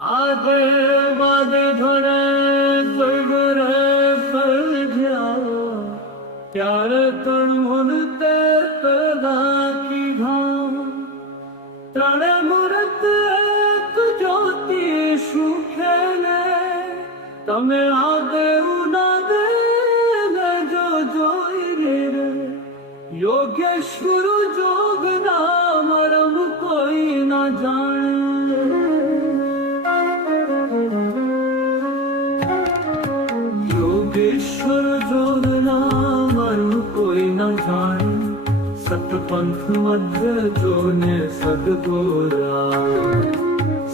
आगे बादे धरे स्वर्गरे फलज्या ત્યારે તણ મુનતે પેદા કીધા ત્રણે મૂર્ત એક જ્યોતિ સુખેને તમે આદે ઉનાદે જો જોઈને રે યોગેશ્વર જોગ ના મરમ કોઈ ના જાણે યોગેશ્વર જોગ ના મરમ કોઈ ના જાણે સતપંથ મધ્ય જોને સદગોરા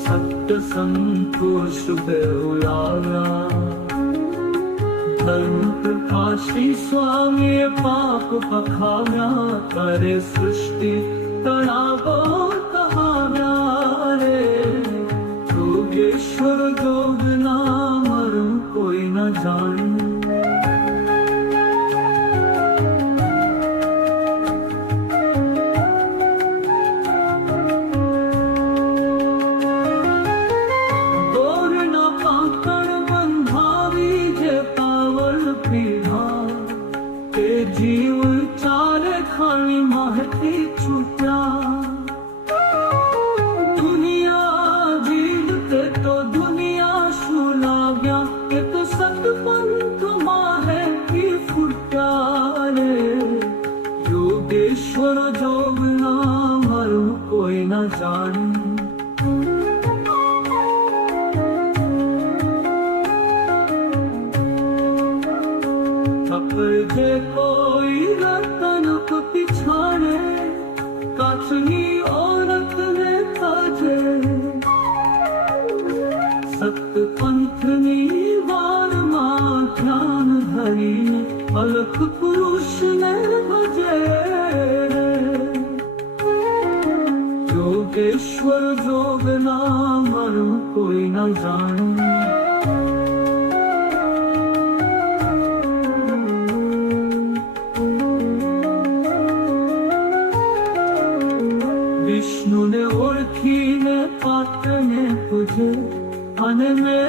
સત્ય સંતોષ બેઉલારા ધર્મ પ્રકાશી સ્વામીએ પાપ પખાવ્યા કરે સૃષ્ટિ તણાવો કહાવ્યા રે યોગેશ્વર જોગના મરમ કોઈ ન જાણે जीव चारे खानी महती छुट्या दुनिया जीवते तो दुनिया शुलाव्या ये तो सतपंथ माहती फुट्या रे योगेश्वर जोगना मरम कोई न जाने जे कोई रतन को पिछाड़े काचनी औरत ने ताजे सत्य पंथनी वार मां ध्यान धरी अलख पुरुष ने भजे योगेश्वर जोगना मरम कोई न जाने विष्णु ने ओळखीने पात्रने तुझे અને મેં